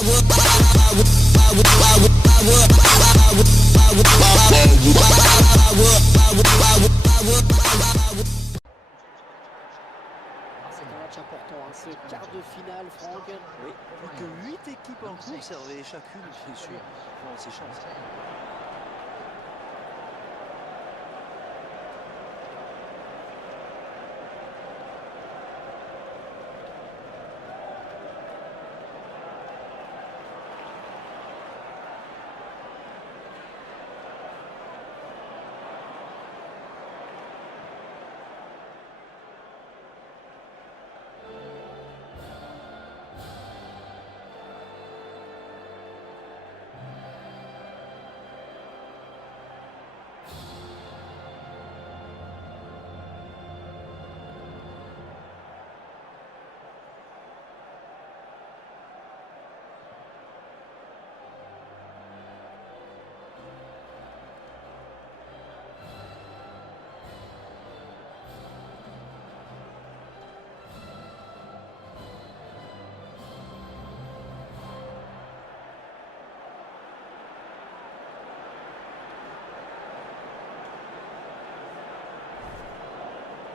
C'est un match important, hein, ce quart de finale, Franck. Oui, plus que 8 équipes en course et chacune, bien sûr, prend ses chances.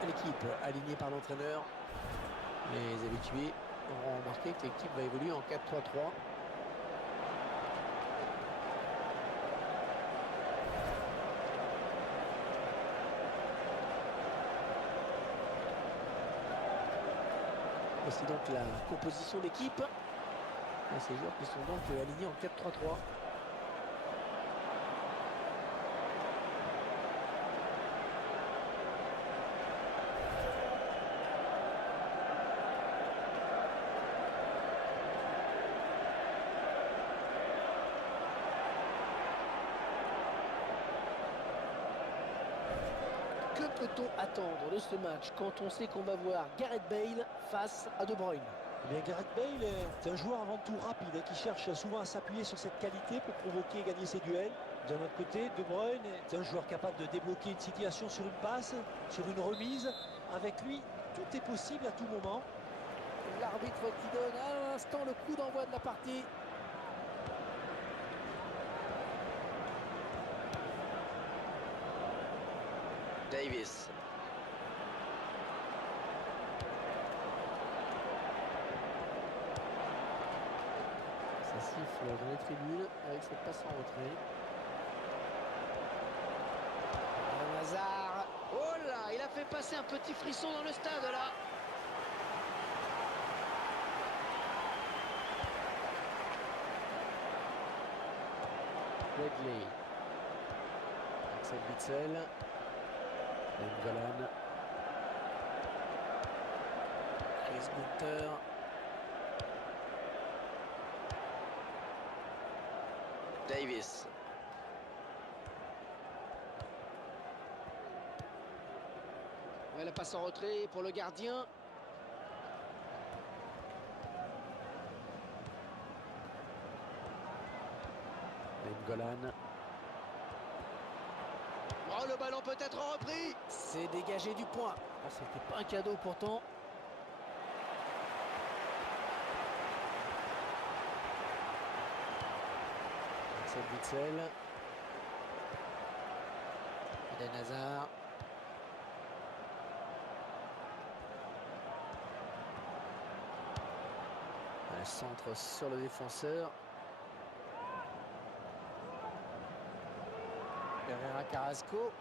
L'équipe alignée par l'entraîneur. Les habitués auront remarqué que l'équipe va évoluer en 4-3-3. Voici donc la composition d'équipe. Et ces joueurs qui sont donc alignés en 4-3-3. Que peut-on attendre de ce match quand on sait qu'on va voir Gareth Bale face à De Bruyne? Eh bien, Gareth Bale est un joueur avant tout rapide qui cherche souvent à s'appuyer sur cette qualité pour provoquer et gagner ses duels. D'un autre côté, De Bruyne est un joueur capable de débloquer une situation sur une passe, sur une remise. Avec lui, tout est possible à tout moment. L'arbitre qui donne à l'instant le coup d'envoi de la partie. Davis. Ça siffle dans les tribunes avec cette passe en retrait. Hazard. Oh là, il a fait passer un petit frisson dans le stade là. Wedley. Axel Witsel. Golan. Chris Gunter. Davis. Ouais, la passe en retrait pour le gardien. Golan. Oh, le ballon peut être repris. C'est dégagé du point. Oh, c'était pas un cadeau pourtant. Axel Witsel. Eden Hazard. Un centre sur le défenseur. Herrera Carrasco.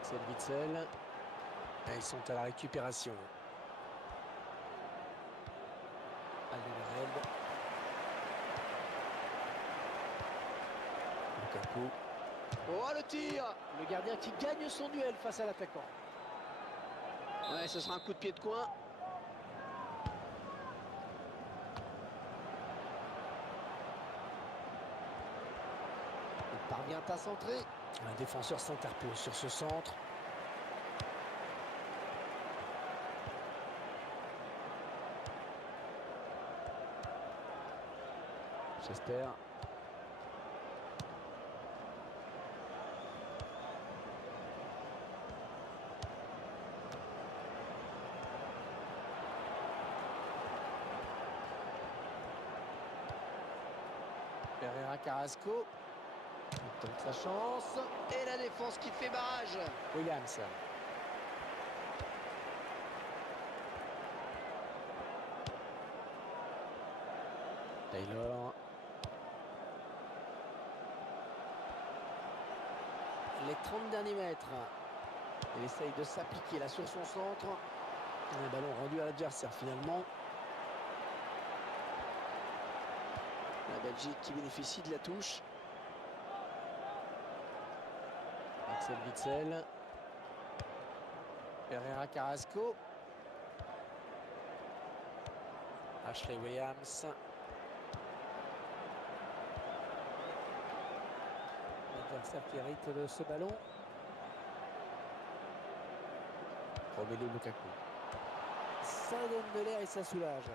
Axel Witsel. Et ils sont à la récupération. Alderweireld. Lukaku. Oh, le tir! Le gardien qui gagne son duel face à l'attaquant. Ouais, ce sera un coup de pied de coin. Il parvient à centrer. Un défenseur s'interpose sur ce centre. J'espère. Pereira Carrasco. Il tente sa chance. Et la défense qui fait barrage. Williams. Taylor. Les 30 derniers mètres. Il essaye de s'appliquer là sur son centre. Un ballon rendu à l'adversaire finalement. La Belgique qui bénéficie de la touche. Axel Witsel. Pereira Carrasco. Ashley Williams. L'adversaire qui hérite de ce ballon. Romelu Lukaku. Ça donne de l'air et ça soulage.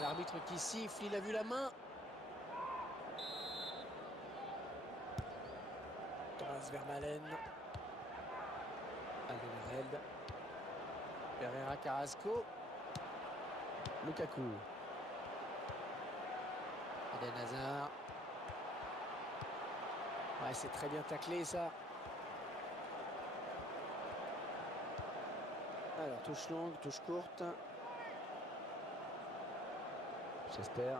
L'arbitre qui siffle, il a vu la main. Thomas Vermaelen. Alderweireld. Pereira Carrasco. Lukaku. Eden Hazard. Ouais, c'est très bien taclé ça. Alors, touche longue, touche courte. Chester.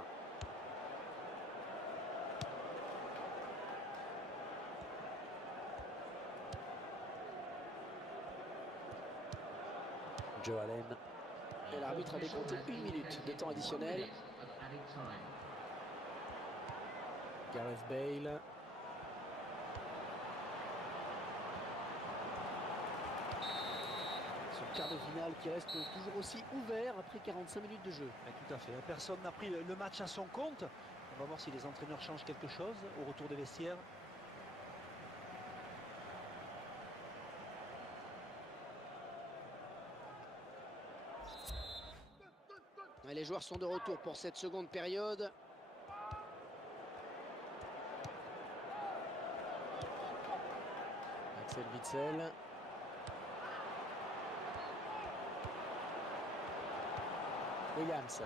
Joe Allen. Et l'arbitre a décompté 1 minute de temps additionnel. Gareth Bale. Ce quart de finale qui reste toujours aussi ouvert après 45 minutes de jeu. Et tout à fait. Personne n'a pris le match à son compte. On va voir si les entraîneurs changent quelque chose au retour des vestiaires. Et les joueurs sont de retour pour cette seconde période. Axel Witsel. Williams.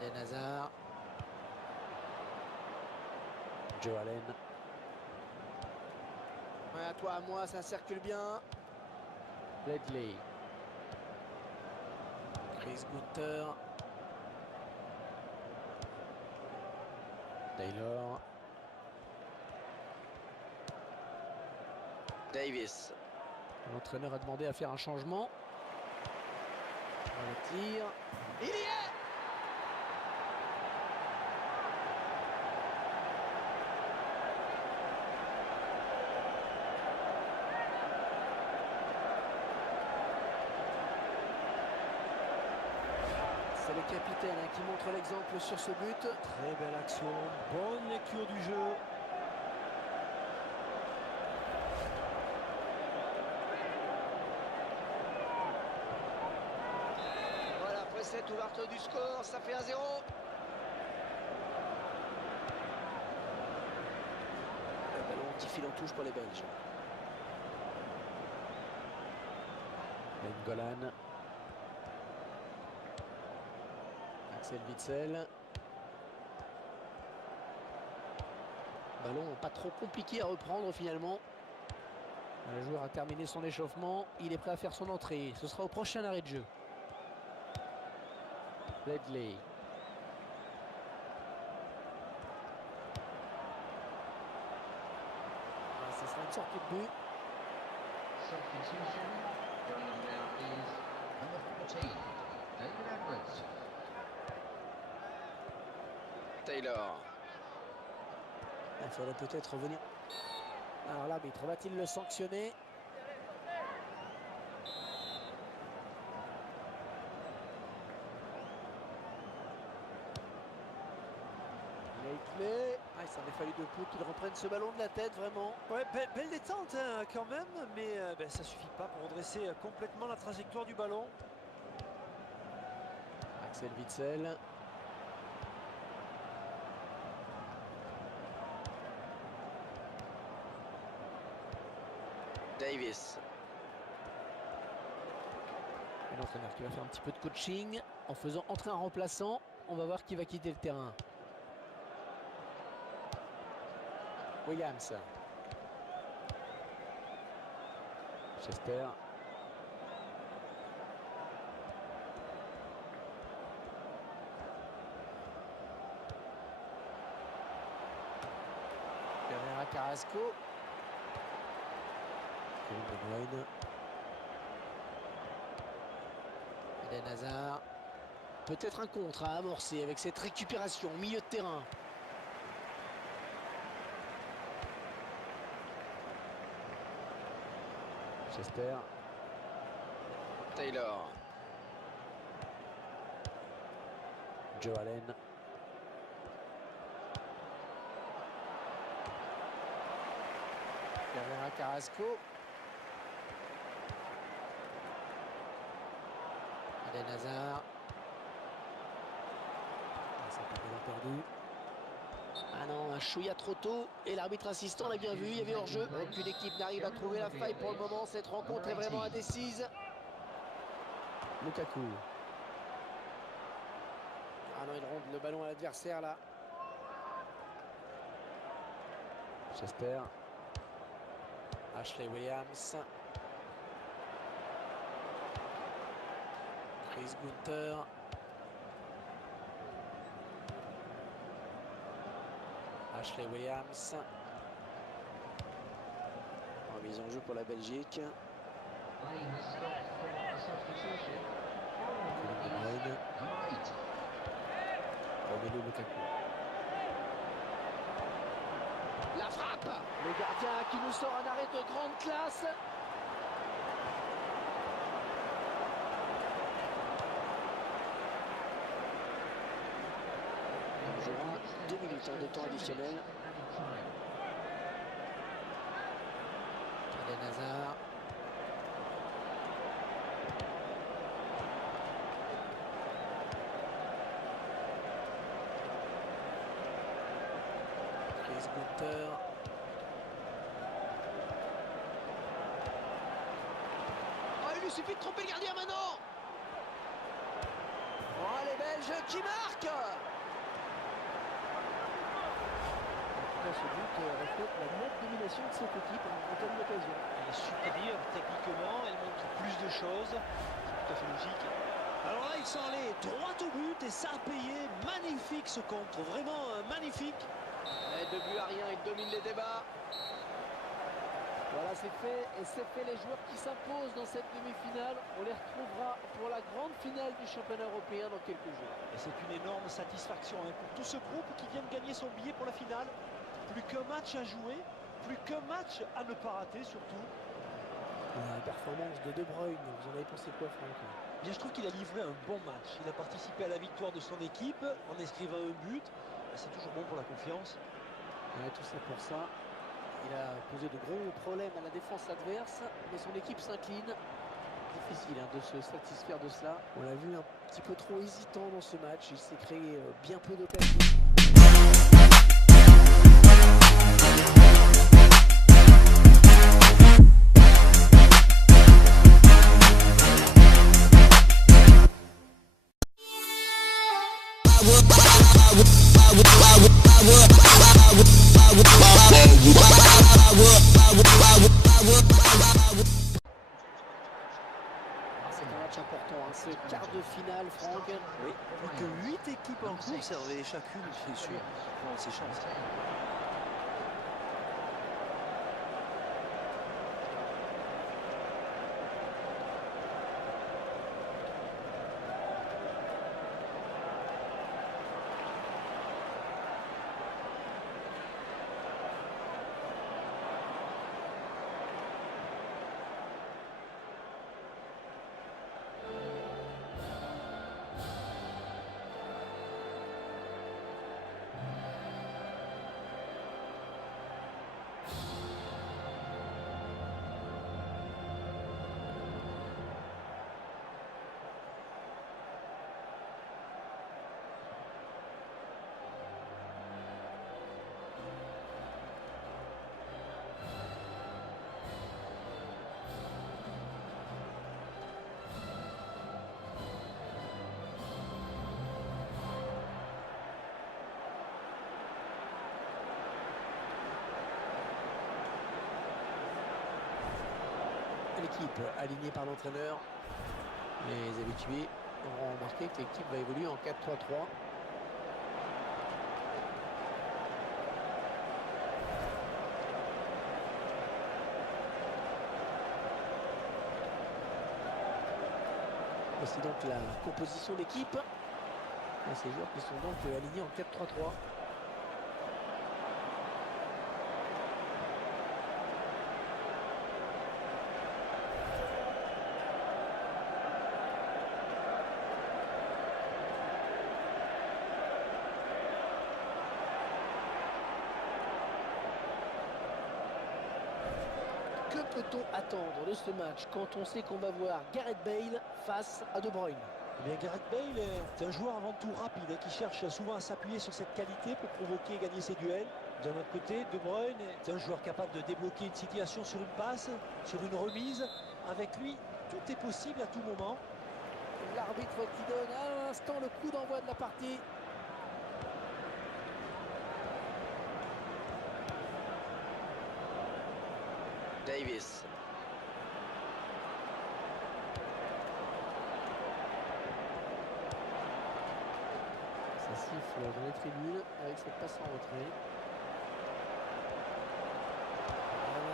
Eden Hazard. Joe Allen. Ouais, à toi, à moi, ça circule bien. Ledley. Chris Gunter. Taylor. Davis. L'entraîneur a demandé à faire un changement. Le tir. Il y est! C'est le capitaine qui montre l'exemple sur ce but. Très belle action, bonne lecture du jeu. Voilà, après cette ouverture du score, ça fait 1-0. Le ballon qui file en touche pour les Belges. Golan. Axel Witsel. Ballon pas trop compliqué à reprendre finalement. Le joueur a terminé son échauffement. Il est prêt à faire son entrée. Ce sera au prochain arrêt de jeu. Ledley. Ce sera une sortie de but. Substitution. Joining now is number 14, David Edwards. Taylor. Il faudrait peut-être revenir. Alors l'arbitre va-t-il le sanctionner? Ledley. Ah, il s'en est fallu 2 coups qu'il reprenne ce ballon de la tête, vraiment. Ouais, belle détente hein, quand même, mais ça suffit pas pour redresser complètement la trajectoire du ballon. Axel Witsel. Davis. Et l'entraîneur qui va faire un petit peu de coaching en faisant entrer un remplaçant. On va voir qui va quitter le terrain. Williams. Chester. Herrera Carrasco. Kevin De Bruyne. Eden Hazard. Peut-être un contre à amorcer avec cette récupération au milieu de terrain. Chester. Taylor. Joe Allen. Herrera Carrasco. Eden Hazard. C'est pas bien perdu. Ah non, un chouïa trop tôt. Et l'arbitre assistant l'a bien vu, il y avait hors-jeu. Aucune équipe n'arrive à trouver la faille pour le moment. Cette rencontre est vraiment indécise. Lukaku. Ah non, il ronde le ballon à l'adversaire là. Chester. Ashley Williams. Chris Gunther. Ashley Williams. Remise en jeu pour la Belgique. Playing has stopped for a substitution. Kevin De Bruyne. Number 8. Romelu Lukaku. La frappe. Le gardien qui nous sort un arrêt de grande classe. On jouera 2 minutes de temps additionnel. Eden Hazard. Chris Gunther. Oh, il lui suffit de tromper le gardien maintenant. Oh, les Belges qui marquent. Ce but reflète la nette domination de cette équipe en telle occasion. Elle est supérieure techniquement, elle montre plus de choses. C'est tout à fait logique. Alors là, ils sont allés droit au but et ça a payé. Magnifique ce contre, vraiment magnifique. Et 2 buts à rien, il domine les débats. Voilà, c'est fait. Et c'est fait, les joueurs qui s'imposent dans cette demi-finale. On les retrouvera pour la grande finale du championnat européen dans quelques jours. Et c'est une énorme satisfaction pour tout ce groupe qui vient de gagner son billet pour la finale. Plus qu'un match à jouer, plus qu'un match à ne pas rater surtout. La performance de De Bruyne, vous en avez pensé quoi, Franck? Bien, je trouve qu'il a livré un bon match. Il a participé à la victoire de son équipe en inscrivant un but. C'est toujours bon pour la confiance. Ouais, tout ça pour ça. Il a posé de gros problèmes à la défense adverse, mais son équipe s'incline. Difficile de se satisfaire de cela. On l'a vu un petit peu trop hésitant dans ce match. Il s'est créé bien peu d'occasions. C'est un match important, hein, ce quart de finale, Franck. Oui, plus que 8 équipes en course et chacune, bien sûr, prend ses chances. l'équipe alignée par l'entraîneur. Les habitués auront remarqué que l'équipe va évoluer en 4-3-3. Voici donc la composition d'équipe. Ces joueurs qui sont donc alignés en 4-3-3. Que peut-on attendre de ce match quand on sait qu'on va voir Gareth Bale face à De Bruyne? Eh bien, Gareth Bale est un joueur avant tout rapide qui cherche souvent à s'appuyer sur cette qualité pour provoquer et gagner ses duels. D'un autre côté, De Bruyne est un joueur capable de débloquer une situation sur une passe, sur une remise. Avec lui, tout est possible à tout moment. L'arbitre qui donne à l'instant le coup d'envoi de la partie. Davis. Ça siffle dans les tribunes avec cette passe en retrait.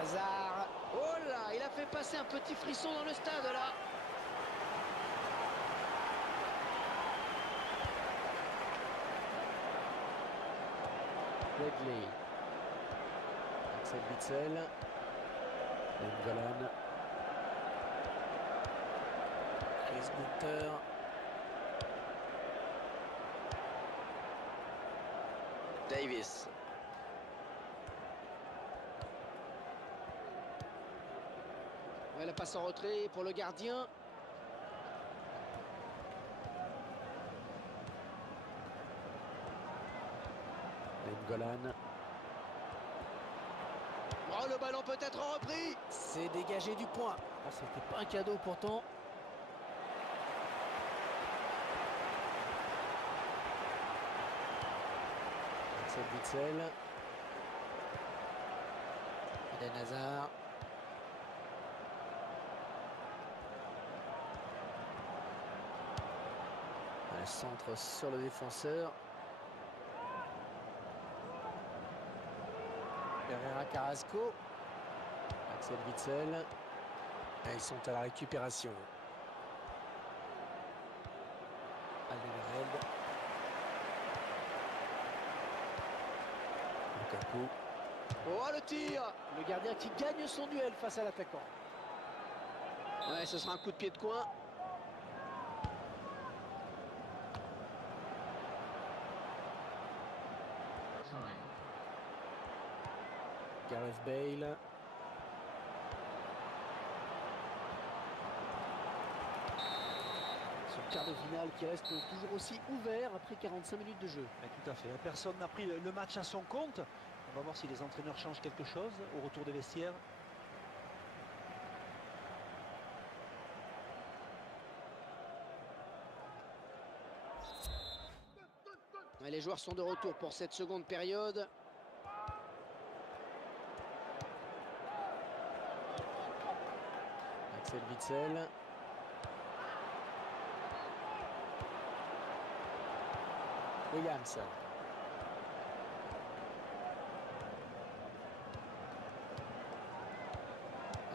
Hazard. Oh là, il a fait passer un petit frisson dans le stade là. Ledley. Axel Witsel. Nainggolan. Chris Gunter. Davis. Ouais, la passe en retrait pour le gardien. Nainggolan. Oh, le ballon peut être repris. C'est dégagé du point. Oh, c'était pas un cadeau pourtant. Axel Witsel. Eden Hazard. Un centre sur le défenseur. Herrera Carrasco. Axel Witsel. Et ils sont à la récupération. Alderweireld. Lukaku. Oh, le tir. Le gardien qui gagne son duel face à l'attaquant. Ouais, ce sera un coup de pied de coin. Time. Gareth Bale. Ce quart de finale qui reste toujours aussi ouvert après 45 minutes de jeu. Mais tout à fait. Personne n'a pris le match à son compte. On va voir si les entraîneurs changent quelque chose au retour des vestiaires. Ouais, les joueurs sont de retour pour cette seconde période. Axel Witsel. Williams.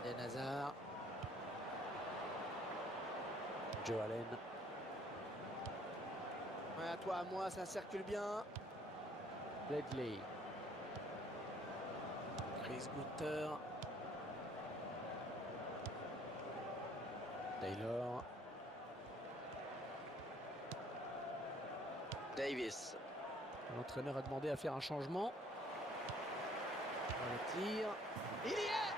Eden Hazard. Joe Allen. Ouais, à toi, à moi, ça circule bien. Ledley. Chris Gunter. Taylor. Davis. L'entraîneur a demandé à faire un changement. Le tir. Il y est.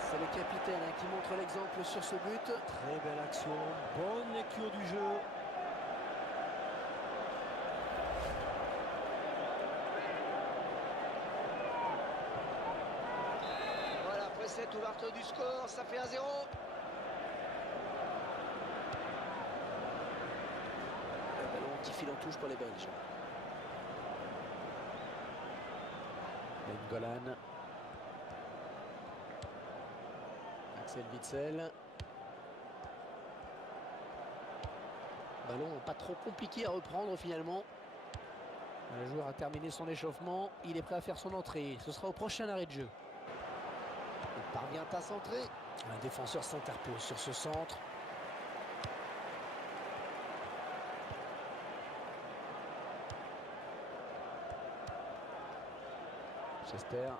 C'est le capitaine qui montre l'exemple sur ce but. Très belle action, bonne lecture du jeu. Voilà, après cette ouverture du score, ça fait 1-0. fil en touche pour les Belges. Golan. Axel Witsel. Ballon pas trop compliqué à reprendre finalement. Le joueur a terminé son échauffement. Il est prêt à faire son entrée. Ce sera au prochain arrêt de jeu. Il parvient à centrer. Un défenseur s'interpose sur ce centre. Chester.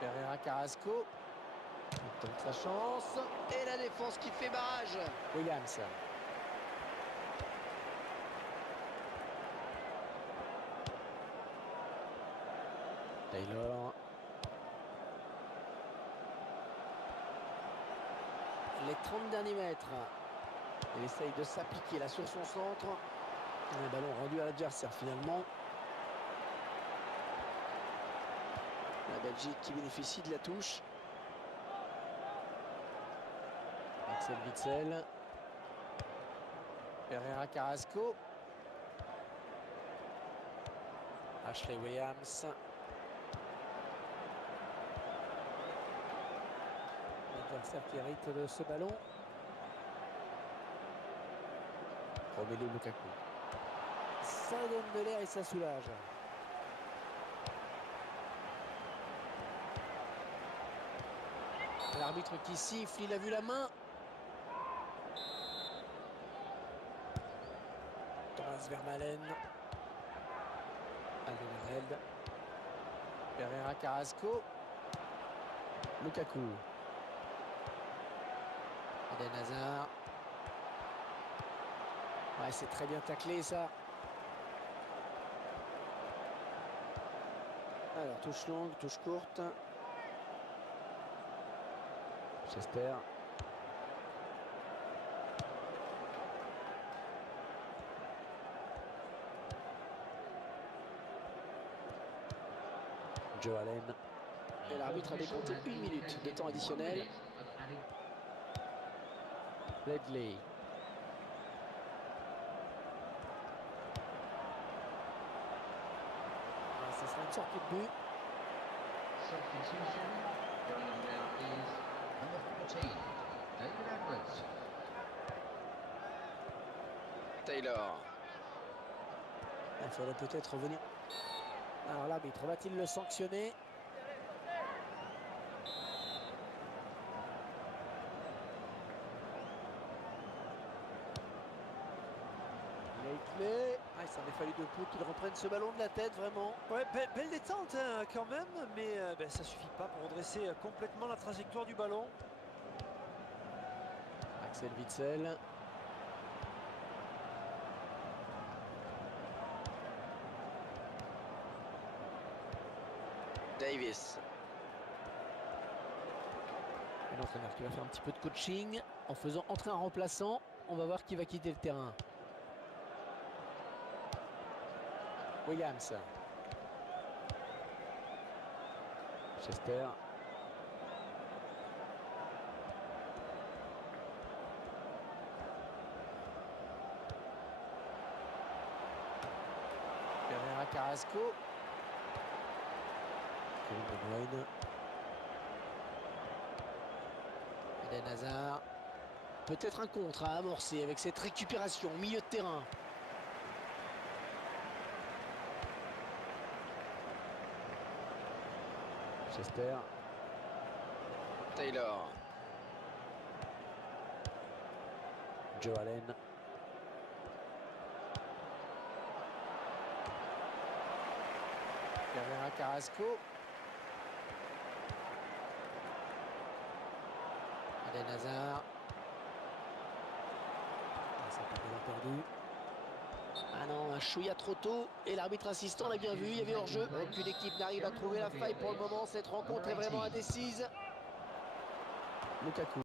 Pereira Carrasco. Il tente sa chance. Et la défense qui fait barrage. Williams. Taylor. Les 30 derniers mètres. Il essaye de s'appliquer là sur son centre. Un ballon rendu à l'adversaire finalement. La Belgique qui bénéficie de la touche. Axel Witsel. Pereira Carrasco. Ashley Williams. L'adversaire qui hérite de ce ballon. Romelu Lukaku. Ça donne de l'air et ça soulage. L'arbitre qui siffle, il a vu la main. Thomas Vermaelen. Alderweireld. Pereira Carrasco. Lukaku. Eden Hazard. Ouais, c'est très bien taclé ça. Alors, touche longue, touche courte. Chester. Joe Allen. Et l'arbitre a décompté 1 minute de temps additionnel. Ledley. Ce sera une sortie de but. Substitution. Going on now is number 14, David Edwards. Taylor. Il faudrait peut-être revenir. Alors l'arbitre va-t-il le sanctionner? Clé. Ah, il s'en est fallu de peu qu'il reprenne ce ballon de la tête, vraiment. Ouais, belle détente hein, quand même, mais ça suffit pas pour redresser complètement la trajectoire du ballon. Axel Witsel. Davis. Un entraîneur qui va faire un petit peu de coaching en faisant entrer un remplaçant. On va voir qui va quitter le terrain. Williams. Chester. Pereira Carrasco. Kevin De Bruyne. Eden Hazard. Peut-être un contre à amorcer avec cette récupération au milieu de terrain. Chester. Taylor. Joe Allen. Pereira Carrasco. Eden Hazard. Ça peut être perdu. Ah non, un chouïa trop tôt. Et l'arbitre assistant l'a bien vu, il y avait hors-jeu. Aucune équipe n'arrive à trouver la faille pour le moment. Cette rencontre est vraiment indécise. Lukaku.